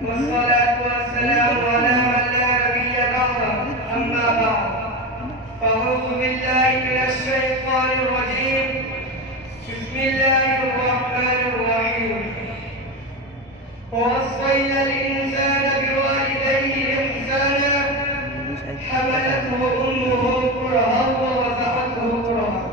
والصلاة والسلام على من لا نبي بعده أما بعد فأعوذ بالله من الشيطان الرجيم بسم الله الرحمن الرحيم ووصينا الإنسان بوالديه إحسانا حملته أمه كرها ووضعته كرها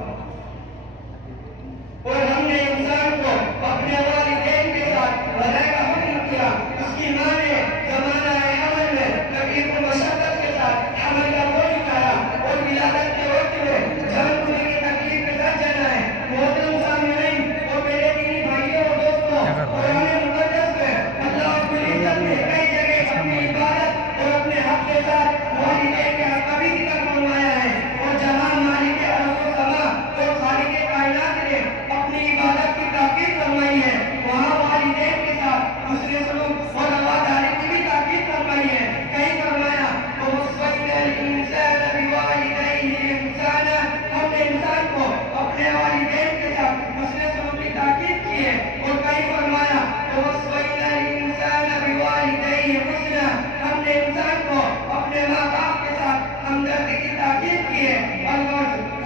اور ہم نے انسان کو اپنے والدین کے ساتھ بھلائی کا حکم کیا اس کی ماں نے زمانہ حمل میں تکلیف و مشقت کے ساتھ حمل کا بوجھ اٹھایا اور ولادت کے وقت میں جان پوری کی تکلیف کے ساتھ جانا ہے محترم سامعین اور میرے دینی بھائیوں اور دوستوں قرآن مقدس میں اللہ رب العزت نے کئی جگہ اپنی عبادت اور اپنے حق کے ساتھ والدین کے حق کا بھی ذکر فرمایا ہے اور جہاں مالک ارض و سما اور خالق کائنات نے اپنی عبادت کی تاکید فرمائی ہے وہاں والدین کے ساتھ حسن سلوک اور رواداری کی بھی تاکید فرمائی ہے کہیں فرمایا وَوَصَّيْنَا الْإِنسَانَ بِوَالِدَيْهِ إِحْسَانًا ہم نے انسان کو اپنے والدین کے ساتھ حسن سلوک کی تاکید کی ہے اور کہیں فرمایا وَوَصَّيْنَا الْإِنسَانَ بِوَالِدَيْهِ حُسْنًا ہم نے انسان کو اپنے ماں باپ کے ساتھ ہمدردی کی تاکید کی ہے اور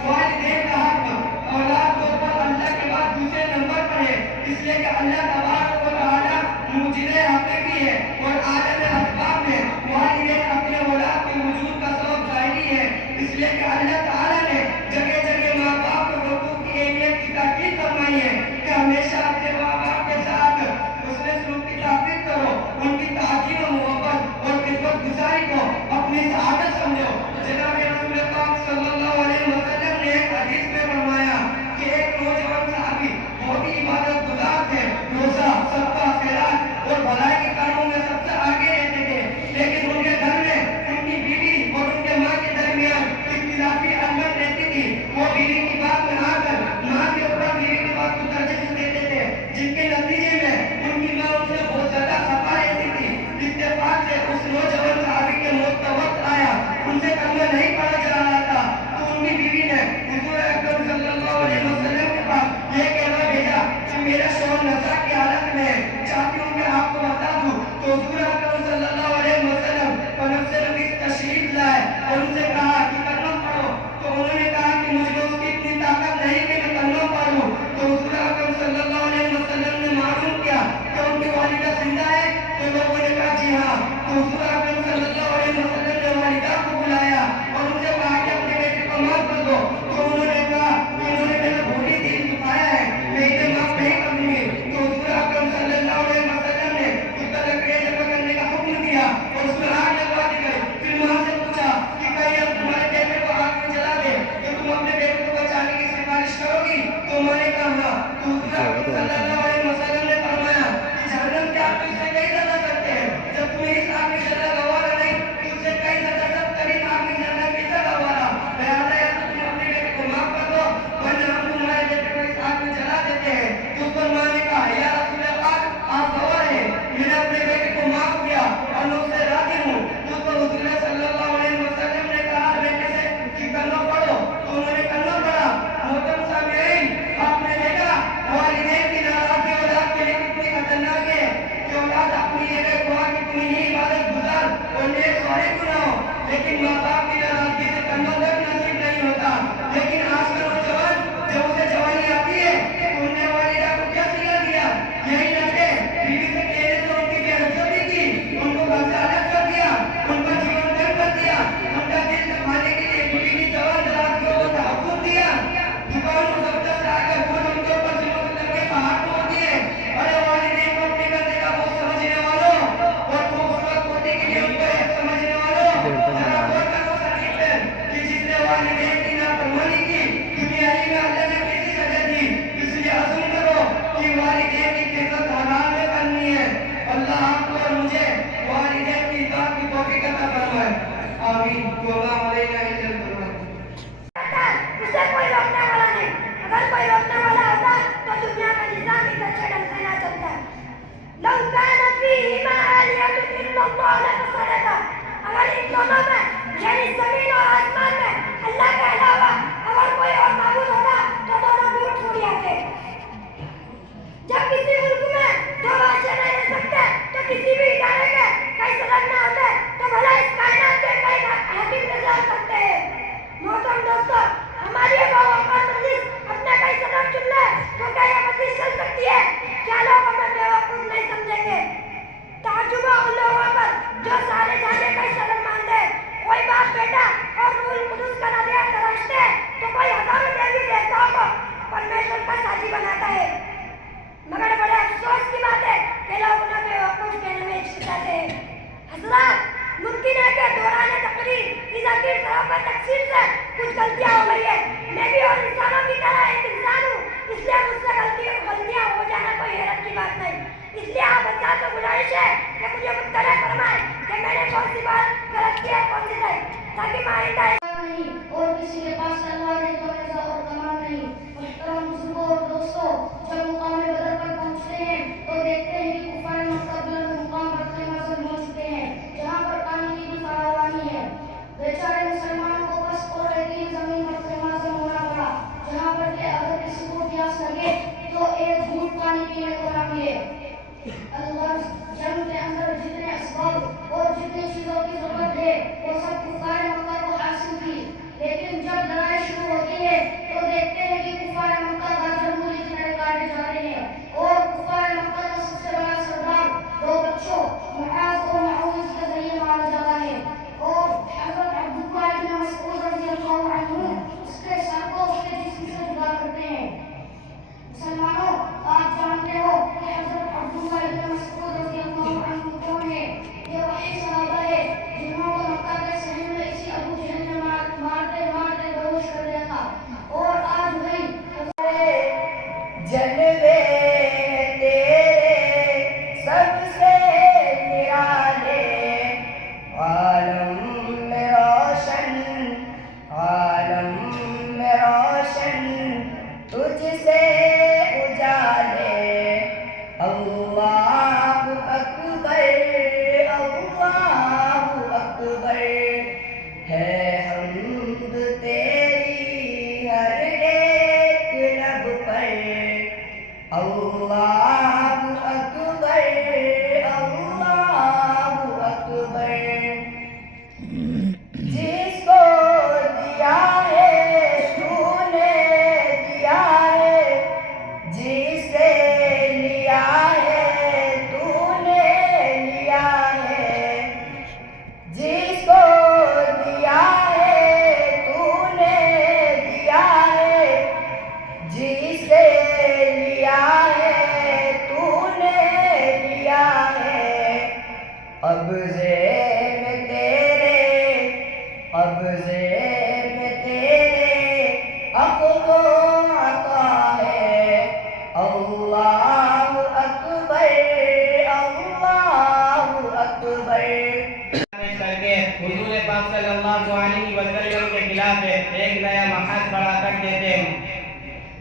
والدین کا حق اولاد کے اوپر اللہ کے بعد دوسرے نمبر پر ہے اس لیے کہ اللہ تبارک و تعالیٰ موجود حقیقی ہے اور عالم اسباب میں والدین اپنے اولاد کے وجود کا سبب ظاہری ہے اس لیے کہ اللہ تعالیٰ نے جگہ جگہ ماں باپ اور حقوق کی اہمیت کی تاکید فرمائی ہے کہ ہمیشہ اپنے ماں باپ کے ساتھ حسن سلوک کی تاکید کرو ان کی تعظیم و محبت اور خدمت گزاری کو اپنی سعادت سمجھو جناب رسول پاک صلی اللہ علیہ وسلم نے ایک حدیث میں فرمایا کہ ایک نوجوان صحابی بہت ہی عبادت گزار تھے روزہ صدقہ خیرات اور بھلائی کے کاموں میں سب سے آگے رہتے تھے لیکن ان کے گھر میں ان کی بیوی اور ان کے ماں کے درمیان اختلافی انبن رہتی تھی وہ بیوی کی بات میں آ کر ماں کے اوپر بیوی کی بات کو ترجیح دیتے تھے جن کے نتیجے میں ان کی ماں ان سے بہت زیادہ خفا رہتی تھی اتفاق سے اس نوجوان صحابی کے موت کا وقت آیا ان سے کلمہ نہیں پڑھا جا رہا تھا تو ان کی بیوی نے حضور اکرم صلی اللہ علیہ وسلم کے پاس یہ کہنا بھیجا کہ میرا شوہر نشہ کی حالت میں ہے چاہتی ہوں کہ آپ کو بتا دوں تو حضور اکرم صلی اللہ علیہ وسلم نفس نبی تشریف لائے اور ان سے کہا کہ کلمہ پڑھو تو انہوں نے کہا کہ مجھے اس کی اتنی طاقت نہیں کہ میں کلمہ پڑھوں تو حضور اکرم صلی اللہ علیہ وسلم نے معلوم کیا کہ ان کی والدہ زندہ ہے تو لوگوں نے کہا جی ہاں تو حضور اکرم صلی اللہ علیہ وسلم نے والدہ کو بلایا اور ان سے کہا کہ اپنے بیٹے کو معاف کر دو تو انہوں نے کہا کہ انہوں نے میرا بھولی دل دکھایا ہے میں انہیں معاف نہیں کروں گی تو حضور اکرم صلی اللہ علیہ وسلم نے اس کا لکڑیاں جمع کرنے کا حکم دیا اور اس میں آگ لگوا دی گئی پھر ماں سے پوچھا کہ کہیں ہم تمہارے بیٹے کو آگ میں جلا دیں تو تم اپنے بیٹے کو بچانے کی سفارش کرو گی تو میں نے کہا ہاں تو حضور اکرم صلی اللہ علیہ وسلم نے فرمایا کہ جہنم کے آگ میں کئی زیادہ کرتے ہیں جب تمہیں اس آگ میں جلنا گوارا نہیں تو اسے کئی زیادہ سب قریب آگ میں جلنا کیسا گوارا لہٰذا یا تو تم اپنے بیٹے کو معاف کر دو ورنہ ہم تمہارے بیٹے کو اس آگ میں جلا دیتے ہیں تو اس پر ماں نے کہا یا رسول اللہ آپ گواہ ہیں میں نے اپنے بیٹے کو معاف کیا اور میں اس سے راضی ہوں تو اس پر حضور صلی اللہ علیہ وسلم نے کہا بیٹے سے کہ کلمہ پڑھو تو انہوں نے کلمہ پڑھا محترم سامعین آپ نے دیکھا والدین کی ناراضگی اولاد کے لیے کتنی خطرناک ہے کہ اولاد اپنی جگہ کہا کہ تم ہی عبادت گزار اور نیک صالح کیوں نہ ہو لیکن ماں باپ کی ناراضگی سے کلمہ تک نصیب نہیں ہوتا لیکن آج کا نوجوان جب اسے جوانی آتی ہے تو انہوں نے والدہ کو کیا سلا دیا یہی نہ کہ بیوی سے کہنے سے ان کی بے عزتی کی ان کو گھر سے الگ کر دیا ان کا جیون تنگ کر دیا ان کا دل دکھانے کے لیے بیوی کی جوان ناراضگیوں کو تحفظ دیا دکان و دفتر سے آ کر خود ان کے اوپر ذمہ داری کے پہاڑ توڑ دیے ارے والدین کو اپنے کرنے کا بہت سمجھنے والوں اور خوبصورت پوتے کے لیے ان کو ایک سمجھنے والوں ذرا غور کرو اس حدیث پر کہ جس نے والدین کی نافرمانی کی دنیا ہی میں اللہ نے کیسی سزا دی اس لیے عزم کرو کہ والدین کی خدمت حلال میں کرنی ہے اللہ آپ کو اور مجھے والدین کی اطاعت کی توفیق عطا فرمائے آمین وما علینا الا البلاغ اسے کوئی روکنے والا نہیں اگر کوئی روکنے والا ہوتا تو دنیا کا نظام ہی سچے ڈھنگ سے نہ چلتا لو كان فيهما آلهة إلا الله لفسدتا اگر ان دونوں میں یعنی زمین اور آسمان میں اللہ کے علاوہ اگر کوئی اور معبود ہوتا تو دونوں ٹوٹ پھوٹ جاتے جب کسی ملک میں دو بادشاہ نہیں رہ سکتے تو کسی بھی ادارے میں معاذ اور معوذ کا ذریعہ مانا جاتا ہے اور حضرت عبداللہ بن مسعود رضی اللہ عنہ اس کے سر کو اس کے جسم سے جدا کرتے ہیں۔ مسلمانوں، آپ جانتے ہو کہ حضرت عبداللہ بن مسعود رضی اللہ عنہ کون ہے؟ یہ وہی صحابہ ہے جنہوں کو مکہ کے شہر میں اسی ابو جہل نے مارتے مارتے بیہوش کر دیا تھا۔ اور آج بھی جلوے تیرے سب سے نرالے، عالم میں روشن، عالم میں روشن تجھ سے اجالے، اللہ اکبر، اللہ اکبر، ہے حمد تیری ہر ایک لب پر، اللہ اکبر، اللہ اکبر، جس کو دیا ہے تو نے دیا ہے، جسے لیا ہے تو نے لیا ہے، جس کو دیا ہے تو نے دیا ہے، جسے لیا ہے تو نے لیا ہے، قبضے میں تیرے، قبضے میں تیرے اخذ و عطا ہے، اللہ اکبر، اللہ اکبر۔ کر کے حضور پاک صلی اللہ علیہ وسلم کے خلاف ایک نیا محاذ کھڑا کر دیتے،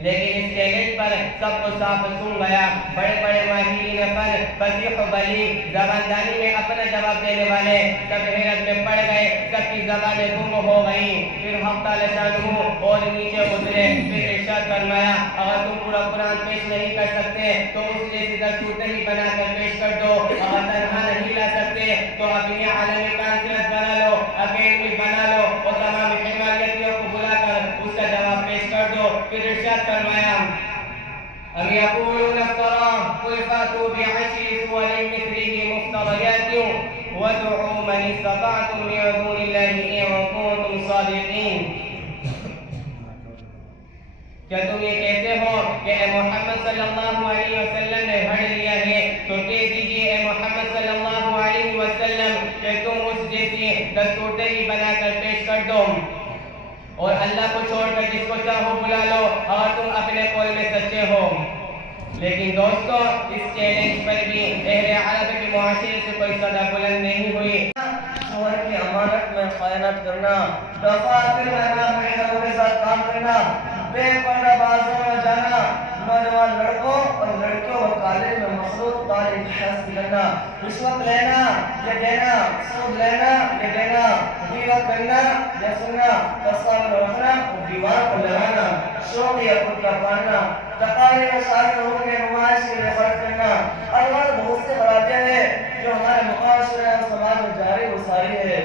لیکن اس چیلنج پر سب کو صاف سن گیا۔ بڑے بڑے ماہرین فن، فصیح و بلیغ، زباندانی میں اپنا جواب دینے والے سب حیرت میں پڑ گئے، سب کی زبانیں گم ہو گئیں۔ پھر حق تعالی شانہ اور نیچے اترے، پھر ارشاد فرمایا اگر تم پورا قرآن پیش نہیں کر سکتے تو اس جیسی دستور ہی بنا کر پیش کر دو، اگر تنہا نہیں لا سکتے تو اپنی عالمی کانفرنس بنا لو، اکیڈمی بنا لو اور تمام حمایتیوں کو بلا کر اس کا جواب پیش کر دو۔ پھر ارشاد فرمایا ام یقولون افتراه قل فاتوا بعشر سور مثله مفتريات وادعوا من استطعتم من دون الله ان كنتم صادقين۔ کیا تم یہ کہتے ہو کہ اے محمد صلی اللہ علیہ وسلم نے گھڑ لیا ہے تو کہہ دیجئے اے محمد صلی اللہ علیہ وسلم کہ تم اس جیسی دستوردہی بنا کر پیش کر دو اور اللہ کو چھوڑ کر جس کو چاہو بلا لو اگر تم اپنے قول میں سچے ہو۔ لیکن دوستو، اس چیلنج پر بھی اہل عرب کے معاشرے سے کوئی صدا بلند نہیں ہوئی۔ شوہر کی امانت میں خیانت کرنا، دفاتر میں محرموں کے ساتھ کام کرنا، بے پردہ بازوں میں جانا، نوجوان لڑکوں اور لڑکیوں کو کالج میں مخلوط تعلیم حاصل کرنا، رشوت لینا یا دینا، سود لینا یا دینا، غیبت کرنا یا سننا، تصاویر رکھنا اور دیوار پر لگانا، شوق یا کرتا پہننا، تقاریر و شاعروں کے نمائش کے لیے خرچ کرنا، اور بہت سے خرابیاں ہیں جو ہمارے معاشرے اور سماج میں جاری و ساری ہے۔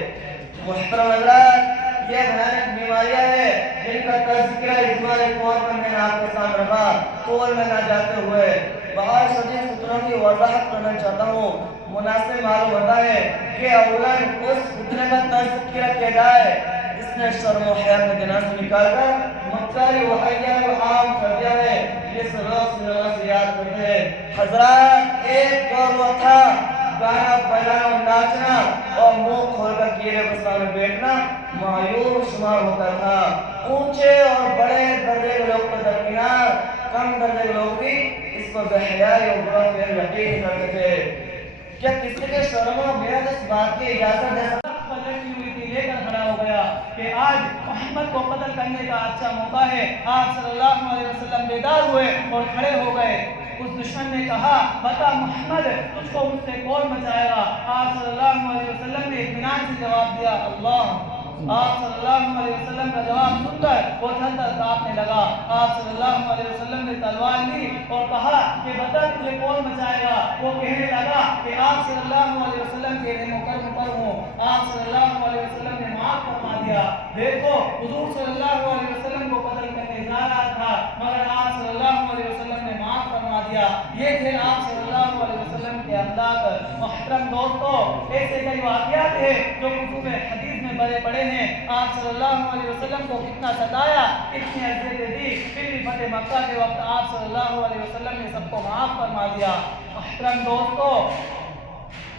محترم حضرات، یہ بھیانک بیماریاں ہیں جن کا تذکرہ اجمالی طور پر میں نے آپ کے سامنے رکھا، طول میں نہ جاتے ہوئے بہت شدید فتنوں کی وضاحت کرنا چاہتا ہوں۔ مناسب معلوم ہوتا ہے کہ اولاً اس فتنے کا تذکرہ کیا جائے جس نے شرم و حیا کا جناح سے نکال کر مکاری وحیہ کو عام کر دیا ہے، جس روز سے یاد کرتے ہیں۔ حضرات، ایک دور وہ تھا گانا بجانا ناچنا اور منہ کھول کر کیڑے کے سامنے بیٹھنا معیوب شمار ہوتا تھا۔ اونچے اور بڑے درجے کے لوگ تو درکنار، کم درجے کے لوگ بھی اس کو بے حیائی اور برا فعل یقین کرتے تھے۔ کیا کسی کے شرم و بیعت اس بات کی اجازت ہے؟ لے کر کھڑا ہو گیا کہ آج محمد کو قتل کرنے کا اچھا موقع ہے۔ آپ صلی اللہ علیہ وسلم بیدار ہوئے اور کھڑے ہو گئے۔ اس دشمن نے کہا بتا محمد تجھ کو مجھ سے کون بچائے گا؟ آپ صلی اللہ علیہ وسلم نے اطمینان سے جواب دیا اللہ۔ آپ صلی اللہ علیہ وسلم کا جواب سن کر وہ تھر تھر کانپنے لگا۔ آپ صلی اللہ علیہ وسلم نے تلوار لی اور کہا کہ بتا تجھے کون بچائے گا؟ وہ کہنے لگا کہ آپ صلی اللہ علیہ وسلم کے مکرم پر ہوں۔ آپ صلی اللہ علیہ وسلم نے معاف فرما دیا۔ دیکھو حضور صلی اللہ علیہ وسلم کو قتل کرنے جا رہا تھا مگر آپ صلی اللہ علیہ وسلم نے معاف فرما دیا۔ یہ تھے آپ صلی اللہ علیہ وسلم وسلم کے اخلاق۔ محترم دوستو، ایسے کئی واقعات ہیں جو کتب حدیث میں بھرے پڑے ہیں۔ آپ صلی اللہ علیہ وسلم کو کتنا ستایا، کتنی اذیتیں دی، پھر بھی فتح مکہ کے وقت آپ صلی اللہ علیہ وسلم نے سب کو معاف فرما دیا۔ محترم دوستو،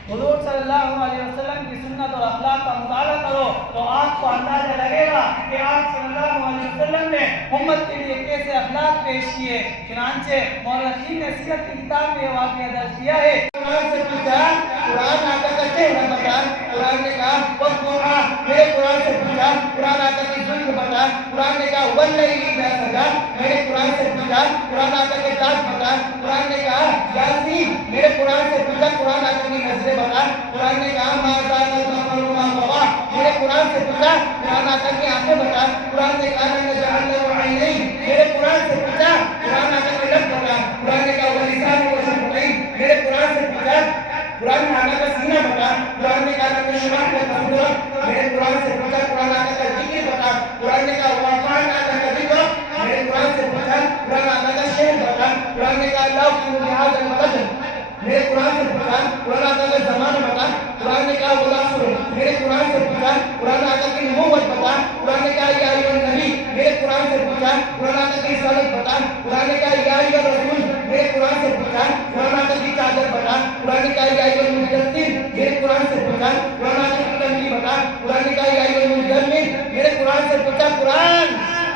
حضور صلی اللہ علیہ وسلم کی سنت اور اخلاق کا مطالعہ کرو تو آپ کو اندازہ لگے گا کہ آپ صلی اللہ علیہ وسلم نے امت کے لیے کیسے اخلاق پیش کیے۔ چنانچہ مورخین نے سیرت کی کتاب میں یہ واقعہ درج کیا ہے۔ قرآن سے پوچھا، قرآن آقا کا چہرہ بتا، قرآن نے کہا وَالضُّحَىٰ، میرے قرآن سے پوچھا، قرآن آقا کی زلف بتا، قرآن نے کہا وَاللَّيْلِ إِذَا سَجَىٰ، میرے قرآن سے پوچھا، قرآن آقا کے دانت بتا، قرآن نے کہا یاسین، میرے قرآن سے پوچھا، قرآن آقا کی نظریں بتا، قرآن نے کہا مَا زَاغَ الْبَصَرُ وَمَا طَغَىٰ، میرے قرآن سے پوچھا، قرآن آقا کی آنکھیں بتا، قرآن نے کہا لَمْ نَجْعَل لَهُ عَيْنَيْنِ، میرے قرآن سے پوچھا، قرآن آقا کے لب بتا، قرآن نے کہا وَلِسَانًا وَشَفَتَيْنِ، میرے قرآن سے پوچھا، قرآن نے آقا کا سینہ بتا، قرآن نے کہا لَمْ نَشْرَحْ لَكَ صَدْرَكَ، میرے قرآن سے پوچھا، قرآن آقا کا ذکر بتا، قرآن نے کہا وَرَفَعْنَا لَكَ ذِكْرَكَ، میرے قرآن سے پوچھا، قرآن آقا کا شعر بتا، قرآن نے کہا لَوْ كُنْتَ بِهَٰذَا الْبَلَدِ، میرے قرآن سے پوچھا، قرآن آقا کا زمانہ بتا، قرآن نے کہا وَالْعَصْرِ، میرے قرآن سے پوچھا، قرآن آقا کی نبوت بتا، قرآن نے کہا یا ایھا النبی، میرے قرآن سے پوچھا، قرآن آقا کی رسالت بتا، قرآن نے کہا یا ایھا الرسول، میرے قرآن سے پوچھا، قرآن آقا کی چادر بتا، قرآن نے کہا یا ایھا المدثر، میرے قرآن سے پوچھا، قرآن آقا کی تنبیہ بتا، قرآن نے کہا یا ایھا المزمل، میرے قرآن سے پوچھا، قرآن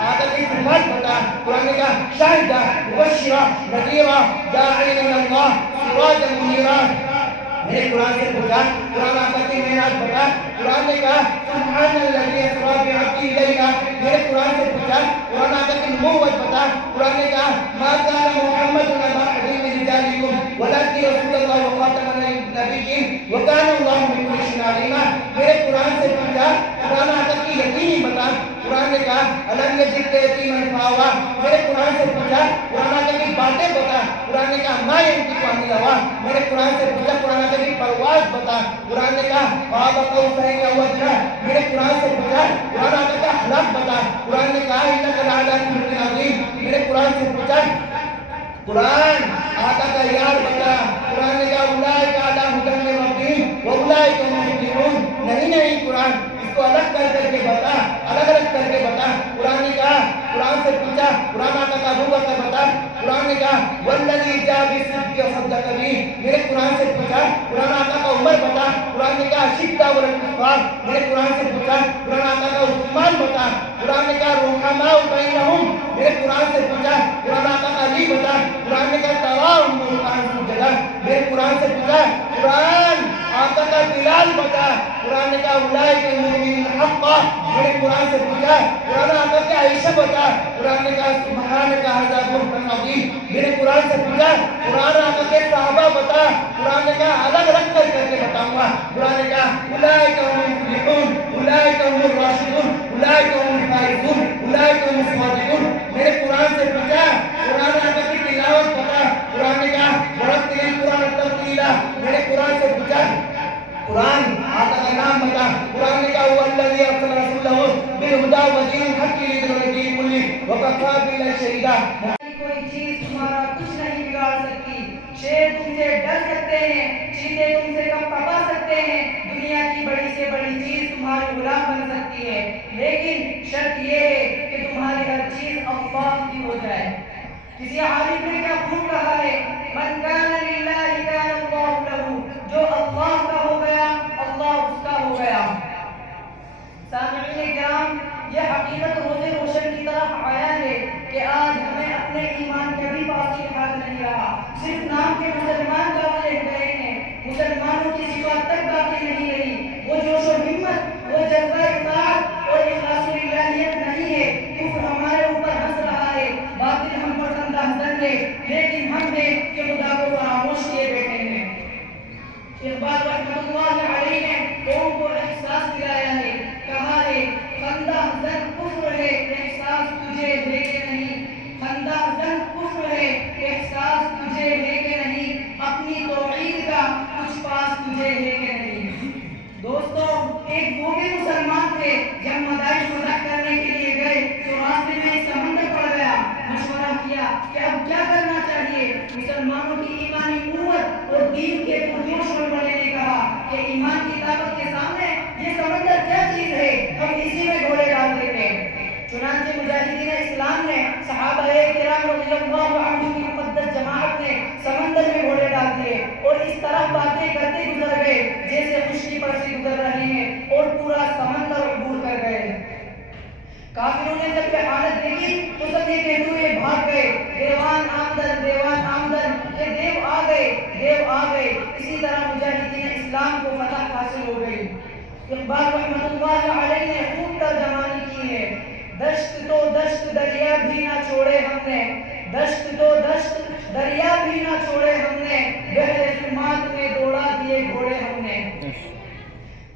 آقا کی صفات بتا، قرآن نے کہا شاہدہ مبشرہ نذیرہ داعیا الی اللہ سراجا منیرا، میرے قرآن سے پوچھا، قرآن آقا کی معراج بتا، قرآن نے کہا سبحان الذی اسری بعبدہ لیلا، میرے قرآن سے پوچھا، قرآن آقا کی نبوت بتا، قرآن نے کہا ما کان محمد ابا احد من رجالکم ولکن رسول اللہ وخاتم النبیین وکان اللہ بکل شیء علیما، میرے قرآن سے پوچھا، قرآن آقا کی یقین بتا، قرآن نے کہا الم یجدک یتیما فآویٰ، میرے قرآن سے پوچھا، قرآن آقا کی باتیں بتا، قرآن نے کہا ما ینطق عن الہویٰ، میرے قرآن سے پوچھا، قرآن آقا کی پرواز بتا، قرآن نے کہا قاب قوسین او ادنیٰ، میرے قرآن سے پوچھا، قرآن آقا کا اخلاق بتا، قرآن نے کہا انک لعلی خلق عظیم، میرے قرآن سے پوچھا، قرآن آقا کا یار بتا، قرآن نے کہا اولئک علی ھدی من ربہم واولئک هم المفلحون، نہیں قرآن اس کو الگ کر کے بتا، الگ الگ کر کے بتا، قرآن نے کہا، قرآن سے پوچھا، قرآن آقا کا ابو بکر بتا، قرآن نے کہا والذی جاء بالصدق وصدق بہ، میرے قرآن سے پوچھا، قرآن آقا کا عمر بتا، قرآن نے کہا اشداء علی الکفار، میرے قرآن سے پوچھا، قرآن آقا کا عثمان بتا، قرآن نے کہا رحماء بینہم، میرے قرآن سے پوچھا، قرآن آقا کا علی بتا، قرآن نے کہا تراہم رکعا سجدا، میرے قرآن سے پوچھا، قرآن آقا کا بلال بتا، قرآن نے کہا اولئک المؤمنون حقا، میرے قرآن سے پوچھا، قرآن آقا کی عائشہ بتا، قرآن نے کہا سبحانک ھذا بہتان عظیم، میرے قرآن سے پوچھا، قرآن آقا کے صحابہ بتا، قرآن نے کہا الگ الگ کر کے بتاؤں گا، قرآن نے کہا اولئک هم المفلحون اولئک هم الراشدون اولئک هم الفائزون اولئک هم الصادقون، میرے قرآن سے پوچھا، قرآن آقا کی تلاوت بتا، قرآن نے کہا ورتل القرآن ترتیلا، میرے قرآن سے پوچھا، قرآن آقا کا نام بتا، قرآن نے کہا هو الذی ارسل رسولہ بالھدی ودین الحق لیظہرہ الدین کلہ وکفیٰ باللہ شہیدا، کوئی چیز تمہارا کچھ نہیں بگاڑ سکتی، شیر تم سے ڈر سکتے ہیں، چیتے تم سے کم پا سکتے ہیں، دنیا کی بڑی سے بڑی چیز تمہاری غلام بن سکتی ہے، لیکن شرط یہ ہے کہ تمہاری ہر چیز اللہ کی ہو جائے۔ کسی عالم نے کیا خوب کہا ہے من کان للہ کان اللہ لہ، جو اللہ کا ہو گیا اللہ اس کا ہو گیا۔ سامعین کرام، یہ حقیقت روز روشن کی طرف آیا ہے کہ آج ہمیں اپنے ایمان کا بھی باقی حال نہیں رہا، صرف نام کے مسلمان باقی رہ گئے ہیں، مسلمانوں کی صفات تک باقی نہیں رہی، وہ جوش و ہمت، وہ جذبہ اطاعت اور اخلاص الہیت نہیں ہے، کفر ہمارے اوپر ہنس رہا ہے، باطل ہم پر خندہ حسن ہے، لیکن ہم نے کہ خدا کو فراموش کیے بیٹھے ہیں۔ اقبال رحمۃ اللہ علیہ نے قوم کو احساس دلایا ہے، کہا ہے خندہ حسن کفر ہے احساس تجھے ہے کہ نہیں، خندہ حسن کفر ہے احساس تجھے ہے کہ نہیں، اپنی توحید کا کچھ پاس تجھے ہے کہ نہیں۔ دوستو، ایک وہ بھی مسلمان تھے، جب مدائش مدح کرنے کے لیے گئے تو راستے میں ایک سمندر پڑ گیا، مشورہ کیا کہ اب کیا کرنا چاہیے، مسلمانوں کی ایمانی قوت اور دین کہ ایمان کی طاقت کے سامنے یہ سمندر کیا چیز ہے، ہم اسی میں گھوڑے ڈال دیتے ہیں۔ چنانچہ مجاہدین اسلام نے صحابہ کرام رضی اللہ عنہم کی مقدس جماعت نے سمندر میں گھوڑے ڈال دیے اور اس طرح باتیں کرتے گزر گئے جیسے خشکی پر سے گزر رہے ہیں اور پورا سمندر عبور کر گئے۔ کافروں نے جب یہ حالت دیکھی تو سب یہ کہتے ہوئے بھاگ گئے، دیوان آمدن، دیوان آمدن، کہ دیو آ گئے، دیو آ گئے۔ اسی طرح مجاہدین اسلام کو فتح حاصل ہو گئی۔ اقبال رحمۃ اللہ علیہ نے خوب ترجمانی کی ہے، دشت تو دشت دریا بھی نہ چھوڑے ہم نے، دشت تو دشت دریا بھی نہ چھوڑے ہم نے، بحر ظلمات میں دوڑا دیے گھوڑے ہم نے۔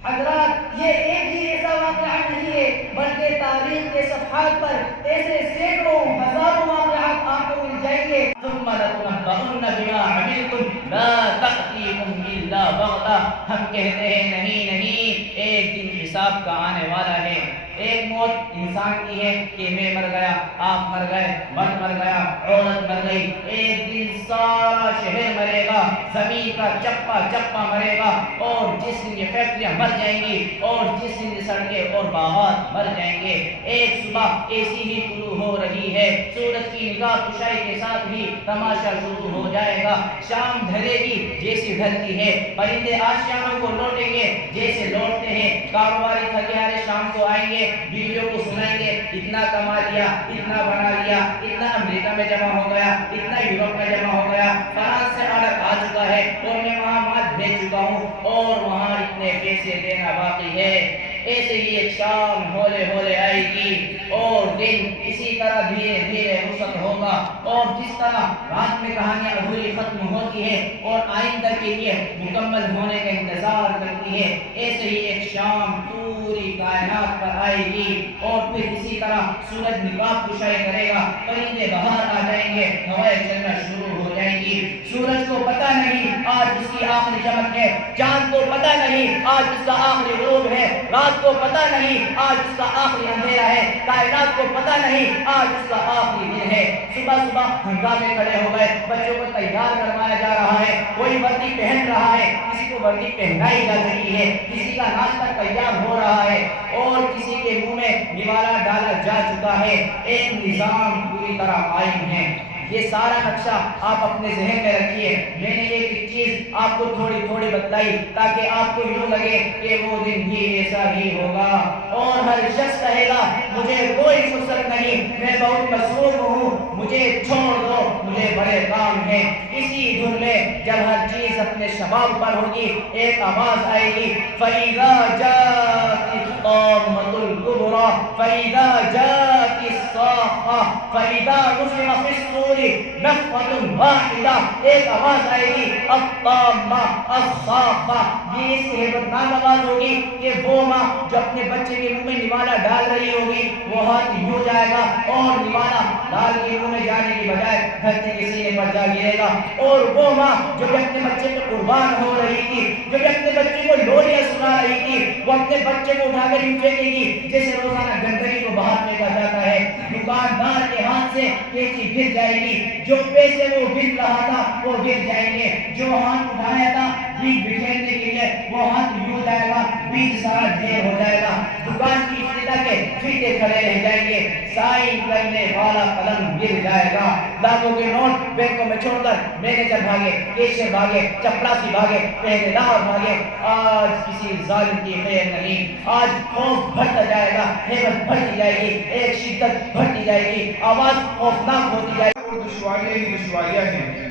حضرات، یہ ایک ہی ایسا واقعہ نہیں ہے بلکہ تاریخ کے صفحات پر ایسے سینکڑوں ہزاروں واقعات آپ کو مل جائیں گے۔ ثم لتنبؤن بما عملتم لا تأتيكم الا بغتة۔ ہم کہتے ہیں نہیں، ایک دن حساب کا آنے والا ہے۔ ایک موت انسان کی ہے کہ میں مر گیا، آپ مر گئے، مرد مر گیا، عورت مر گئی۔ ایک دن سارا شہر مرے گا، زمین کا چپا چپا مرے گا، اور جس دن یہ فیکٹریاں مر جائیں گی، اور جس دن سڑکیں اور باغات مر جائیں گے۔ ایک صبح ایسی ہی طلوع ہو رہی ہے، سورج کی نگاہ کشائی کے ساتھ ہی تماشا شروع ہو جائے گا۔ شام ڈھلے گی جیسی ڈھلتی ہے، پرندے آشیانوں کو لوٹیں گے جیسے لوٹتے ہیں، کاروباری تھکے ہارے شام کو آئیں گے، بیویوں کو سنائیں گے اتنا کما لیا، اتنا بنا لیا، اتنا امریکہ میں جمع ہو گیا، اتنا یورپ میں جمع ہو گیا، فرانس سے آرڈر آ چکا ہے اور میں وہاں مال بھیج چکا ہوں اور وہاں اتنے پیسے دینا باقی ہے۔ ایسے ہی ایک شام ہولے ہولے آئے گی اور دن اسی طرح دھیرے دھیرے رخصت ہوگا، اور جس طرح رات میں کہانیاں ادھوری ختم ہوتی ہے اور آئندہ کے لیے مکمل ہونے کا انتظار کرتی ہے، ایسے ہی ایک شام پوری کائنات پر آئے گی اور پھر اسی طرح سورج نقاب کشائی کرے گا، پرندے باہر آ جائیں گے، ہوائیں چلنا شروع ہو جائیں گی۔ سورج کو پتہ نہیں آج اس کی آخری چمک ہے، چاند کو پتہ نہیں آج اس کا آخری غروب ہے، رات کو پتہ نہیں آج اس کا آخری اندھیرا ہے، کائنات کو پتہ نہیں آج اس کا آخری دن ہے۔ صبح صبح ہنگامے کھڑے ہو گئے، بچوں کو تیار کروایا جا رہا ہے، کوئی وردی پہن رہا ہے، کسی کو وردی پہنائی جا رہی ہے، کسی کا ناشتہ تیار ہو رہا ہے اور کسی کے منہ میں نوالا ڈالا جا چکا ہے۔ ایک نظام پوری طرح قائم ہے۔ یہ سارا نقشہ آپ اپنے ذہن میں رکھیے۔ میں نے ایک چیز آپ کو تھوڑی تھوڑی بتلائی تاکہ آپ کو یوں لگے کہ وہ دن بھی ایسا ہی ہوگا، اور ہر شخص کہے گا مجھے کوئی فرصت نہیں، میں بہت مصروف ہوں، مجھے چھوڑ دو، مجھے بڑے کام ہیں۔ اسی دن میں جب ہر چیز اپنے شباب پر ہوگی، ایک آواز آئے گی، فَإِذَا جَاءَتِ الطَّامَّةُ الْكُبْرَى فَإِذَا جَاءَتِ الصَّاخَّةُ فَإِذَا نُفِخَ فِي الصُّورِ نفخة واحدہ، ایک آواز آئے گی، الطامہ الصاخہ۔ یہ اس سے بدنام آواز ہوگی کہ وہ ماں جو اپنے بچے کے منہ میں نوالا ڈال رہی ہوگی، وہ ہاتھ یوں جائے گا اور نوالا ڈال کے منہ میں جانے کی بجائے دھرتی کے سینے پر جا گرے گا، اور وہ ماں جو کہ اپنے بچے پہ قربان ہو رہی تھی، جو کہ اپنے بچے کو لوریاں سنا رہی تھی، وہ اپنے بچے کو اٹھا کر یوں پھینکے گی جیسے روزانہ گندگی کو باہر پھینکا جاتا ہے۔ دکاندار کے ہاتھ سے پیچی گر جائے گی، جو پیسے وہ گر رہا تھا وہ گر جائیں گے، جو ہاتھ اٹھایا تھا بیج بکھیرنے کے لیے وہ ہاتھ یوں جائے گا، بیج سارا ڈھیر ہو جائے گا، دکان کی ابتدا کے فیتے کھڑے رہ جائیں گے، سائن کرنے والا قلم گر جائے گا، لاکھوں کے نوٹ بینکوں میں چھوڑ کر مینیجر بھاگے، کیشر بھاگے، چپڑاسی بھاگے، پہرے دار بھاگے۔ آج کسی ظالم کی خیر نہیں، آج خوف بڑھتا جائے گا، ہیبت بڑھتی جائے گی، ایک شدت بڑھتی جائے گی، آواز خوفناک ہوتی جائے گی۔ دشواریاں ہی دشواریاں ہیں۔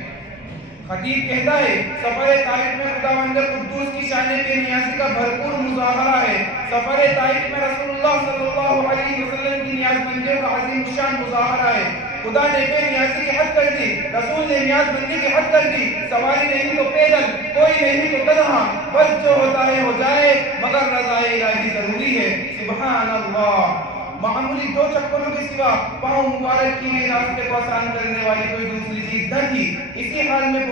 خطیب کہتا ہے سفر طائف میں خداوند قدوس کی شان بے نیازی کا بھرپور مظاہرہ ہے۔ سفر طائف میں رسول اللہ صلی اللہ علیہ وسلم کی نیاز مندیوں کا عظیم شان مظاہرہ ہے۔ خدا نے بے نیازی کی حد کر دی، رسول نے نیاز مندی کی حد کر دی، سواری نہیں تو پیدل، کوئی نہیں تو تنہا، بس جو ہوتا ہے ہو جائے مگر رضا الہی ضروری ہے۔ سبحان اللہ۔ معمولی دو چپلوں کے سوا پاؤں مبارک کی نئے راستے کو آسان کرنے والی کوئی دوسری چیز نہ تھی۔ اسی حال میں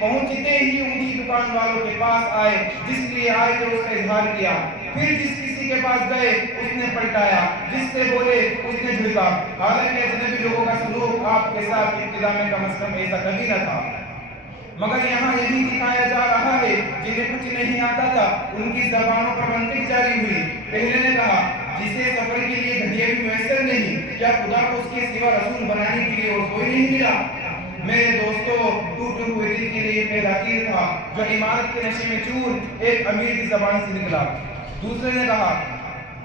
پہنچتے ہی اونچی دکان والوں کے پاس آئے، جس لیے آئے تو اس کا اظہار کیا، پھر جس کسی کے پاس گئے اس نے پلٹایا، جس سے بولے اس نے جھڑکا۔ حالانکہ اجنبی لوگوں کا سلوک آپ کے ساتھ ابتدا میں کم از کم ایسا کبھی نہ تھا۔ مگر یہاں یہی دکھایا جا رہا ہے جنہیں کچھ نہیں آتا تھا ان کی زبانوں پر منطق جاری ہوئی. پہلے نے کہا جسے سفر کے لیے گھڑیاں بھی میسر نہیں, کیا خدا کو اس کے سوا رسول بنانے کے لیے اور کوئی نہیں ملا؟ میرے دوستو, ٹوٹے ہوئے دل کے لیے پہلا تیر تھا جو عمارت کے نشے میں چور ایک امیر کی زبان سے نکلا. دوسرے نے کہا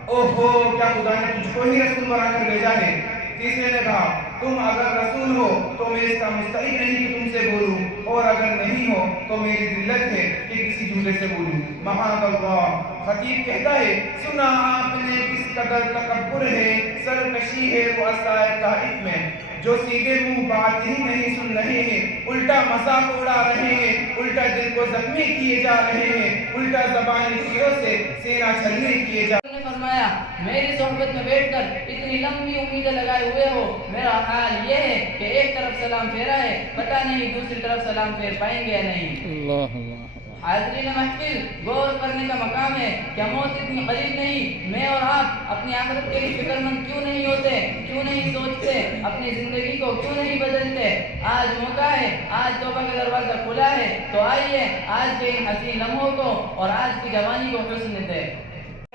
اوہو, کیا خدا نے تجھ کو ہی رسول بنا کر بھیجا ہے؟ تیسرے نے کہا تم اگر رسول ہو تو میں اس کا مستحق نہیں کہ تم سے بولوں, اور اگر نہیں ہو تو میری ذلت ہے کہ کسی جھوٹے سے بولوں. معاذ اللہ. خطیب کہتا ہے سنا آپ نے کس قدر تکبر ہے, سرکشی ہے وہ اسائے طائف میں, جو سیدھے منہ بات ہی نہیں سن رہے ہیں, الٹا مذاق اڑا رہے ہیں, الٹا دل کو زخمی کیے جا رہے ہیں, الٹا زبانی تیروں سے سینہ چھلنے کیے جا رہے ہیں. نے فرمایا میری صحبت میں بیٹھ کر اتنی لمبی امیدیں لگائے ہوئے ہو, میرا حال یہ ہے کہ ایک طرف سلام پھیرا ہے, پتہ نہیں دوسری طرف سلام پھیر پائیں گے یا نہیں. حاضرین محفل, غور کرنے کا مقام ہے. کیا موت اتنی قریب نہیں؟ میں اور آپ اپنی آخرت کے لیے فکر مند کیوں نہیں ہوتے, کیوں نہیں سوچتے, اپنی زندگی کو کیوں نہیں بدلتے؟ آج موقع ہے, آج توبہ کا دروازہ کھلا ہے, تو آئیے آج کے ان حسین لمحوں کو اور آج کی جوانی کو حسن دیں.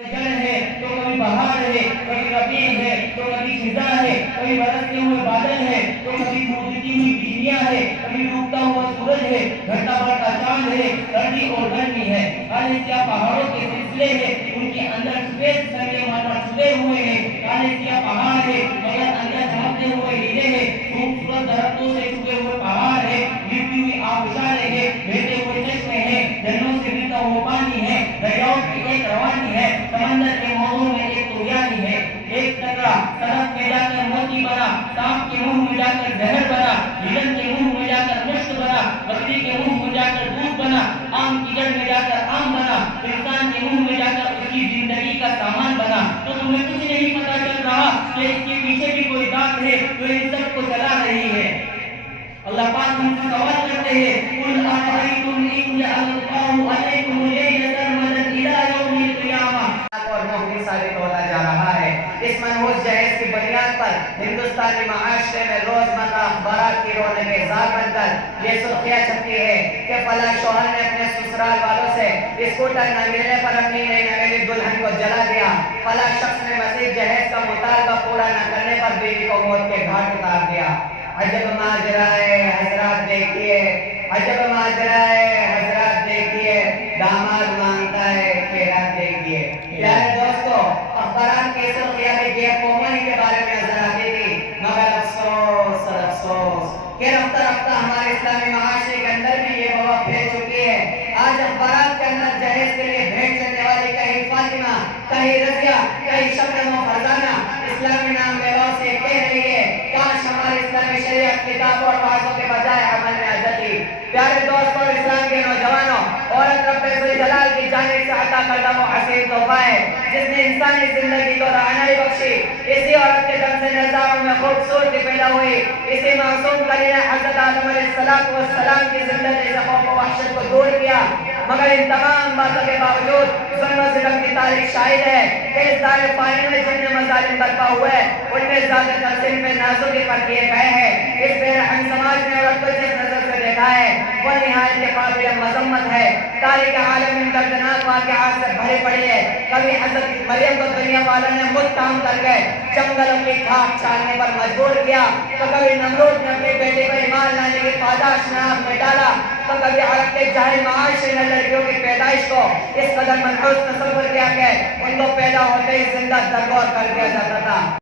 جل ہے تو کبھی بہار ہے, کبھی ربیع ہے تو کبھی خزاں ہے, کبھی برستے ہوئے بادل ہے تو کبھی ٹوٹتی ہوئی بجلیاں ہے, کبھی ڈوبتا ہوا سورج ہے, گھٹا بڑھتا چاند ہے, سردی اور گرمی ہے. کالے سیاہ پہاڑوں کے سلسلے ہیں, ان کے اندر سفید سنگے مانا چھپے ہوئے ہیں. کالے سیاہ پہاڑ ہے مگر اندر چمکتے ہوئے نیلے ہیں. خوبصورت درختوں سے چھپے ہوئے پہاڑ ہے, گرتی ہوئی آبشاریں ہیں, بہتے ہوئے چشمے ہیں, جھرنوں سے گرتا ہوا پانی ہے, دریاؤں کی ایک روانی ہے, سمندر کے موضوع میں ایک طغیانی ہے. ایک ٹکرا سڑک میں جا کر موتی بنا, سانپ کے منہ میں جا کر زہر بنا, ہرن کے منہ میں جا کر مشک بنا, بکری کے منہ میں جا کر دودھ بنا, آم کی جڑ میں جا کر آم بنا, انسان کے منہ میں جا کر اس کی زندگی کا سامان بنا. تو تمہیں کچھ نہیں پتا چل رہا کہ اس کے پیچھے بھی کوئی ذات ہے جو ان سب کو چلا رہی ہے. اللہ پاک ہم سے سوال کرتے ہیں قل ارأیتم ان جعل اللہ علیکم اللیل سرمدا الی یوم القیامہ. اور محدث ثابت ہوتا جا رہا ہے. اس منحوس جہیز کی بنیاد پر ہندوستانی معاشرے میں روزمرہ اخبارات کی رونقیں زار بن کر یہ سرخیاں چھپتی ہے کہ فلاں شوہر نے اپنے سسرال والوں سے اسکوٹر نہ ملنے پر اپنی نئی نویلی دلہن کو جلا دیا, فلاں شخص نے مزید جہیز کا مطالبہ پورا نہ کرنے پر بیوی کو موت کے گھاٹ اتار دیا. عجب ماجرا ہے حضرات دیکھیے, عجب ماجرا ہے حضرات دیکھیے, داماد مانگتا ہے خیرات دیکھیے. پیارے دوستو, اخبارات کی سرخیاں بھی غیر قومی کے بارے میں نظر آتی تھی, مگر افسوس اور افسوس کہ رفتہ رفتہ ہمارے اسلامی معاشرے کے اندر بھی یہ وبا پھیل چکی ہے. آج اخبارات کے اندر جہیز کے لیے بھیٹ چلنے والی کہیں فاطمہ, کہیں رضیہ, کہیں شبنم و فرزانہ اسلامی نام لیوا سے کہہ رہی ہے کاش ہماری اسلامی شریعت کتابوں اور باتوں کے بجائے عمل میں آ جاتی. پیارے دوستوں, اسلام کے نوجوانوں, عورت رب ذوالجلال کی جانب سے عطا کردہ وہ حسین تحفہ ہے جس نے انسانی زندگی کو رہنمائی بخشی. اسی عورت کے دم سے نظاروں میں خوبصورتی پیدا ہوئی. اسی معصوم کلیلہ حضرت آدم علیہ السلام کی زندگی سے خوف و وحشت کو دور کیا. مگر ان تمام باتوں کے باوجود ظلم و ستم کی تاریخ شاہد ہے کہ اس دار فانی میں جتنے مظالم برپا ہوئے ان میں زیادہ تر صرف نازکی پر کیے گئے ہیں. اس بے رحم سماج نے عورت کو جس نظر سے دیکھا ہے وہ نہایت قابل مذمت ہے. تاریخ عالم ان دردناک واقعات سے بھری پڑی ہے. کبھی حضرت مریم کو دنیا والوں نے متہم کر کے جنگلوں کی کھاک چھاننے پر مجبور کیا, تو کبھی نمرود نے اپنی بیٹی کو ایمان لانے کی پاداش ناک میں ڈالا, تو کبھی عرب کے جاہل معاشرے نے لڑکیوں کی پیدائش کو اس قدر منحوس تصور کیا کہ ان کو پیدا ہوتے ہی زندہ درگور کر دیا جاتا تھا.